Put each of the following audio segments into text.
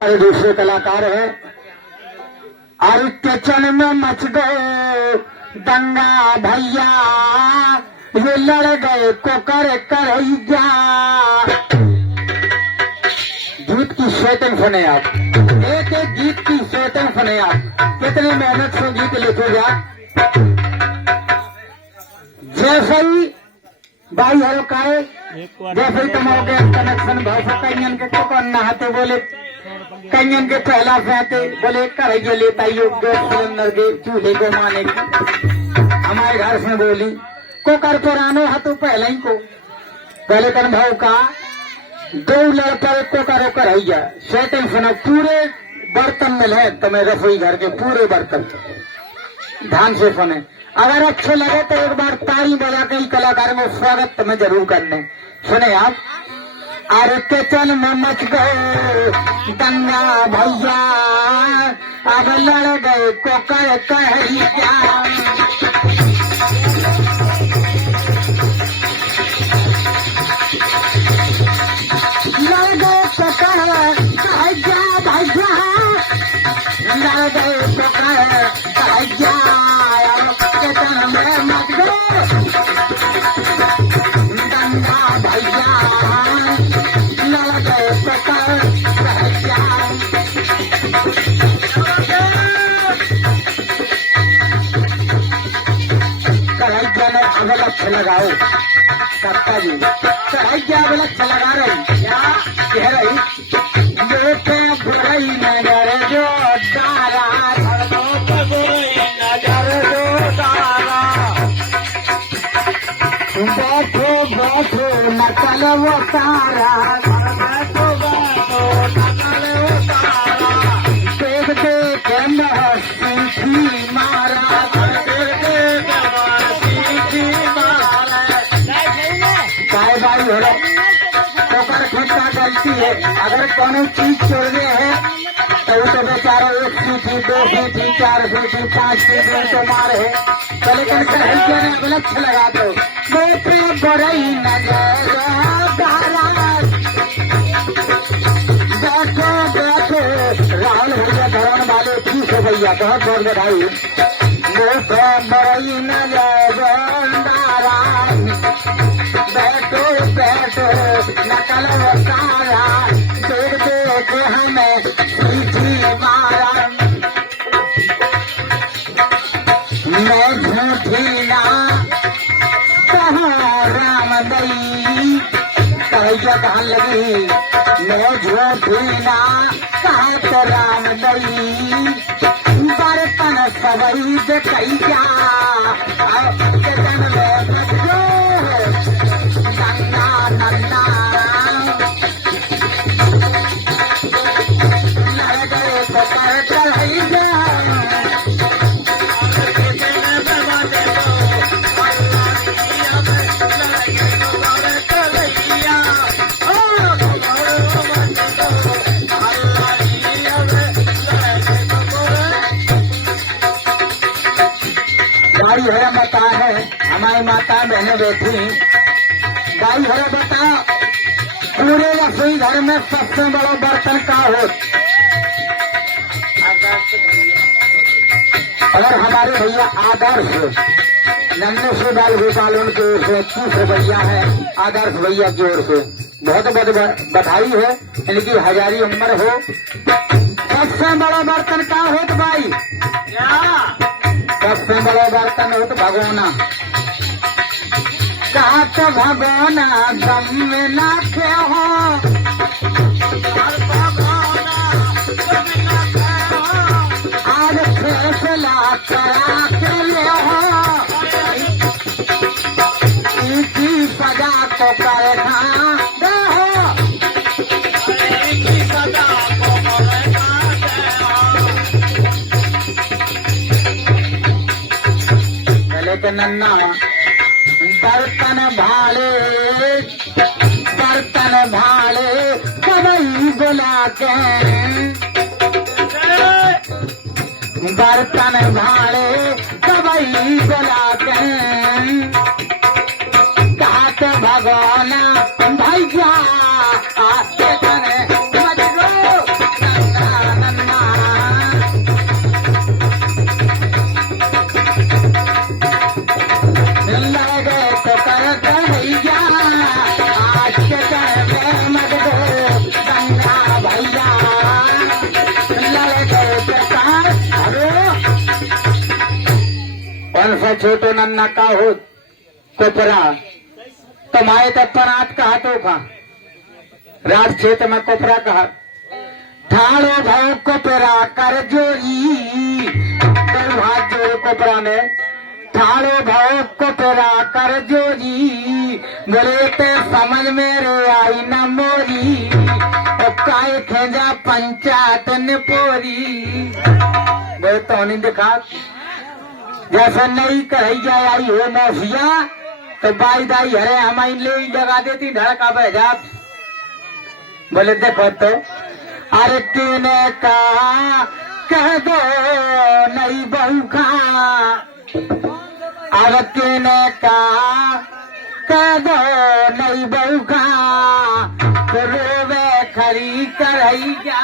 और दूसरे कलाकार है। और किचन में मच गए दंगा भैया, ये लड़ गए कोकर करैया। गीत की सेटिंग सुने आप, एक एक गीत की सेटिंग सुने आप, कितनी मेहनत से गीत लिखे जा। जैसे ही बाई हरो काए, जैसे ही तमाओ के कनेक्शन भाव कईयन के को नहाते बोले, कईयन के पहला फैते बोले करैया लेता गैस सिलेंडर के चूल्हे को माने की। हमारे घर से बोली को कर पुरानो हाथों पहले ही को पहले कन भाव का दो लड़का को करो करैया सेटिंग सुना। पूरे बर्तन में है तुम्हें रसोई घर के पूरे बर्तन ध्यान से सुने। अगर अच्छे लगे तो एक बार ताली बजा के कलाकार में स्वागत तुम्हें जरूर करने। सुने आप। अरे किचन में मच गए दंगा भैया, अब लड़ गए कोकर कहैया। लड़ गए कोकर कहैया भैया, लड़ गए कोकर कहैया। किचन में मच गए दंगा भैया, कढ़ाई में अगल अच्छा लगाओ करता जी, कढ़ाई क्या अगल अच्छा लगा रही क्या कह रही। बेटे बुराई नजर जो तारा, बैठो बैठो नकल वो तारा, देखते सीखी मारा, काय बाई हो रहा ठोकर फेंकना गलती है। अगर कोनो चीज छोड़ने है तो बेचारा एक सीटी दो सीटी चार सीटी पांच सीटी तो मार है। चले कर कहैया ने गलत लगा दो। बेटे बड़ई नजर बैठो बैठो राहुल भैया धरन वाले ठीक है भैया बहुत बहुत बधाई। बेटे बड़ई नजर बैठो बैठो नकल सारा, देख देख हमें सीधी मारा। मैं झूठी ना कहाँ राम दई, कहैया कहाँ लगी मैं झूठी ना कहाँ तो राम दई। बर्तन सबई देखैया माता है। हमारी माता बहने बैठी भाई हरे बता पूरे रसोई घर में सबसे बड़ा बर्तन का हो। अगर हमारे भैया आदर्श नन्हे से बाल गोपाल उनकी ओर से 30 रुपया है आदर्श भैया की ओर से बहुत बहुत बधाई है। इनकी हजारी उम्र हो। सबसे बड़ा बर्तन का हो तो भाई सबसे बड़ा बर्तन हो तो भगोना। कहा तो भगोना दम में नाखे हो, आज फैसला करा के ले हो। इनकी सजा को करे खा दे हो, लेकिन नन्ना बर्तन भाले कबई बुला के, बर्तन भाले कबई बुला के। कहा तो भगवाना भैया आते कने मत गो छोटा छोटो नन्ना का हो कोपरा तमाए तो परात कहा तो का राज क्षेत्र में कोपरा कहा ठाड़ो भाव कोपरा कर जोई तो हाथ जोड़े कोपरा ने ठाड़ो भाव कोपरा कर जोई बोले ते समझ मेरे आई न मोरी काय खेजा पंचायत ने पोरी बोले तो नहीं दिखा जैसा नहीं कही जाए आई हो मौसिया तो बाई दाई हरे हमारी ले लगा देती धड़का बजा बोले देखो तो अरे तूने कहा कह दो नहीं बहू खा अरे तूने कहा कह दो नहीं बहू खा तो रोवे खड़ी करही जा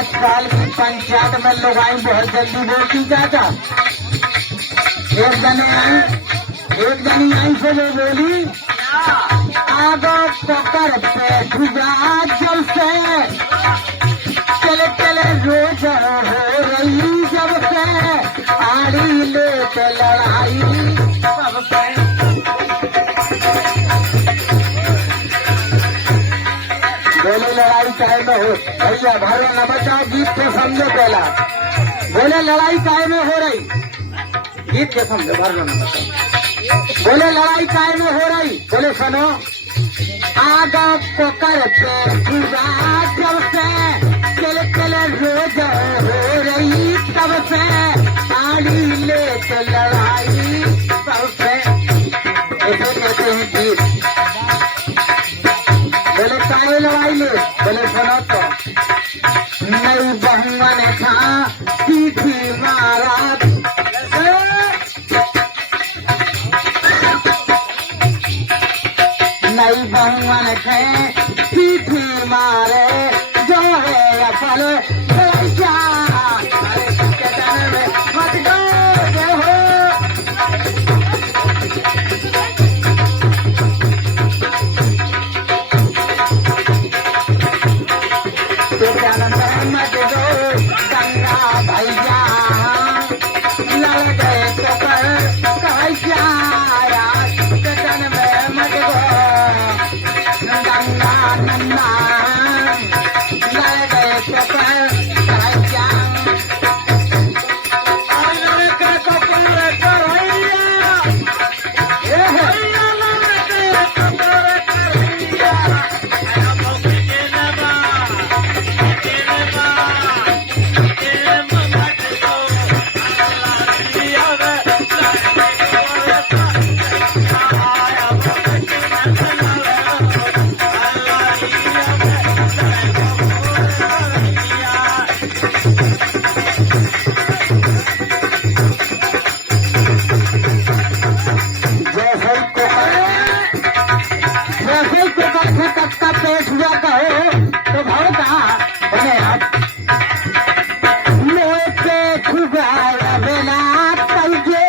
पंचायत में लोग आई बहुत जल्दी बोलती चाचा एक जनी आई से वो बोली आगो पकड़ पे भुजा जल से चले चले रोज हो रही जब से आड़ी ले के लड़ाई सब से बोले लड़ाई चाहे में हो भैया भाई न बचाओ गीत को समझो पहला बोले लड़ाई चाहे में हो रही गीत को समझो भर न बचाओ बोले लड़ाई चाहे में हो रही बोले सुनो आगा पकड़ पे पूरा जब से चले चले रोज हो रही तब से आड़ी ले के लड़ाई तब से ऐसे कहते हैं गीत बोले काहे लड़ाई ले बोले सुनो तो नई बहुवन था पीठी मारा नई बहुवन थे पीठी मारे जो है असल मत गो हो मत दो गंगा भैया लड़ गए तो पर कैसा कटन में मत दो गंगा नन्ना लड़ गए तो पर कैसा लड़का को पूरे करैया भैया लड़के को पूरे करैया पेट हुआ कहो तो भाव कहा बने आप मोटे खुगाया बेला कलजे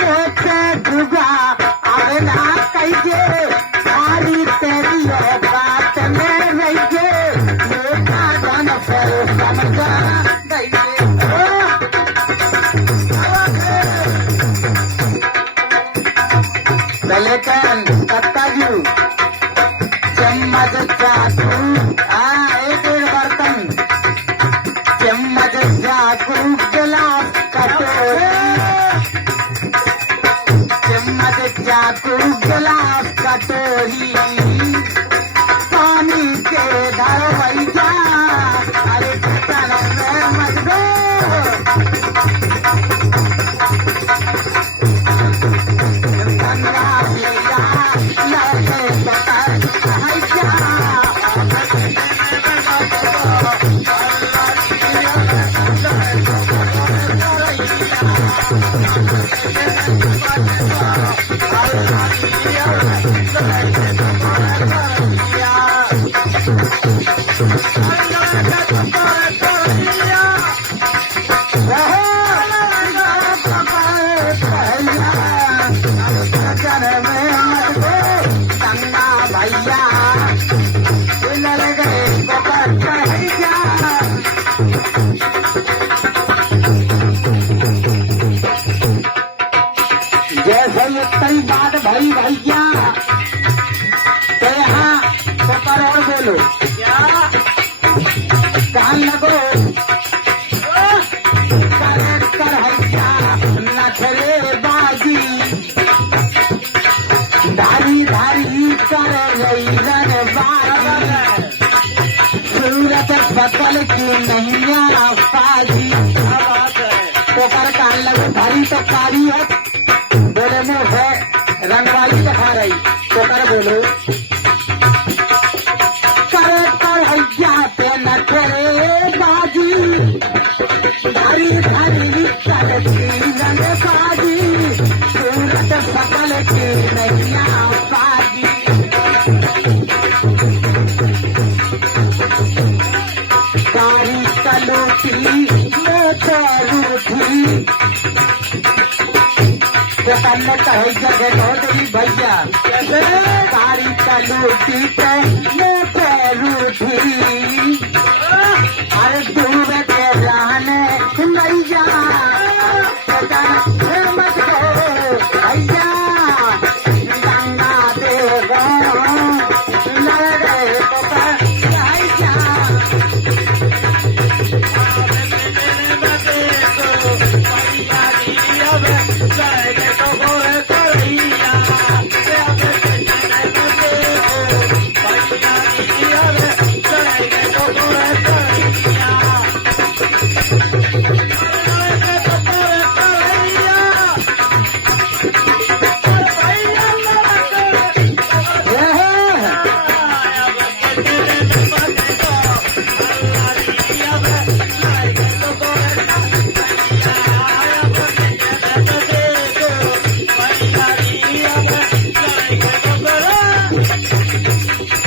मोटे खुगा आवेला कलजे सारी तेरी बात में रहिए मोटा गन से समझा लेकिन कत्ताजू चम्मच चाकू एक बर्तन चम्मच चाकू गिलास कटोरी चम्मच चाकू गिलास कटोरी पानी के धरवैया जैसे ये कई बात भाई भैया तो यहाँ तो और बोलो कान लगो कर हैया नखरे बाजी धारी धारी कर रही बाजी सूरत बदल की नैया बाजी तो कर कान लगो धारी तो कारी है बोले मुँह है रंगवाली दिखा रही तो कर बोलो कर हैया पे नखरे बाजी धारी धारी करती रंग बाजी सूरत सकल की नैया बाजी कारी कलूटी मोटरूठी तो कन्ने कहे जगह ढोली भैया कारी कलूटी पे मोटरूठी अरे दूर के रहने नहीं जा मत करो भैया गंगा देगा लड़े तो भैया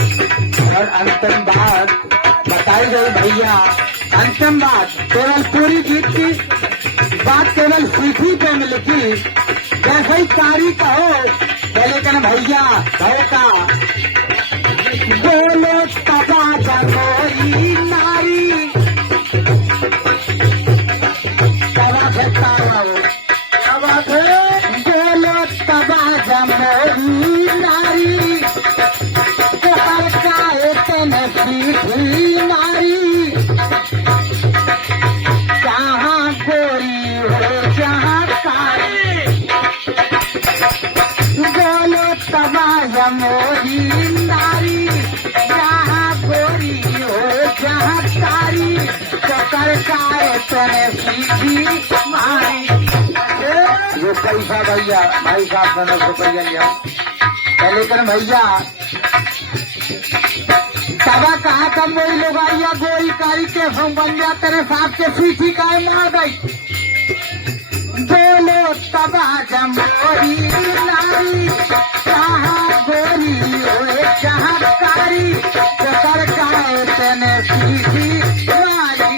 अंतिम बात बताई गई भैया अंतिम बात केवल पूरी गीत की बात केवल सीखी पे लिखी जैसे ही कारी कहो लेकिन भैया भाव का बोलो तबा जगोई नारी तबा बोलो तबा जमोई नारी नारी जहाँ गोरी हो जहाँ कारी बोलो तबाह मोरी नारी जहाँ गोरी हो जहाँ कारी चक्कर काए तने सीधी मारी ये पैसा भैया भाई साहब 10 रुपया लिया लेकिन भैया तबा कहा कम वही लोग आइया गोरी कारी के बन जा तेरे साथ के सीखी काय मार गई बोलो तबा जमोरी नारी जहाँ गोरी हो जहाँ कारी चकर काए तेने सीखी मारी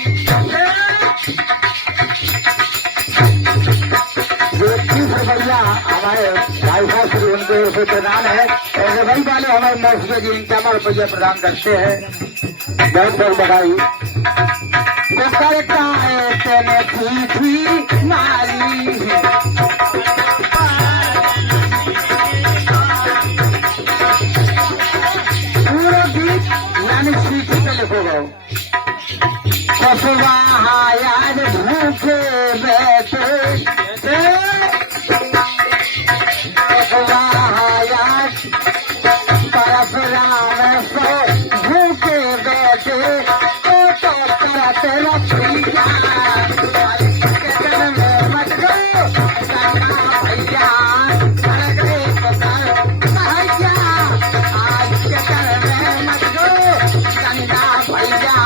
भैया हमारे भाई साहब श्री उनके रुपये प्रदान है और वही वाले हमारे मौसम जी 51 रुपये प्रदान करते हैं बहुत बहुत बधाई तो करता है तेने सीखी मारी पूरा गीत यानी सीखी पे लिखो गो ससुरा याद भूखे बैठे भूखे बैठे तो तेरा मत गो भैया आज चक्कर में मत गो गंगा भैया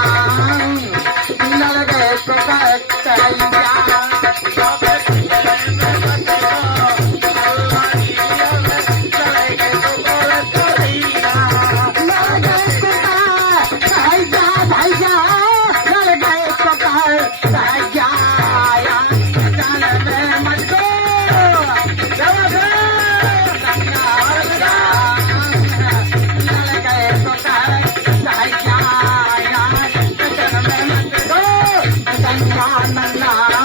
नंगा नंगा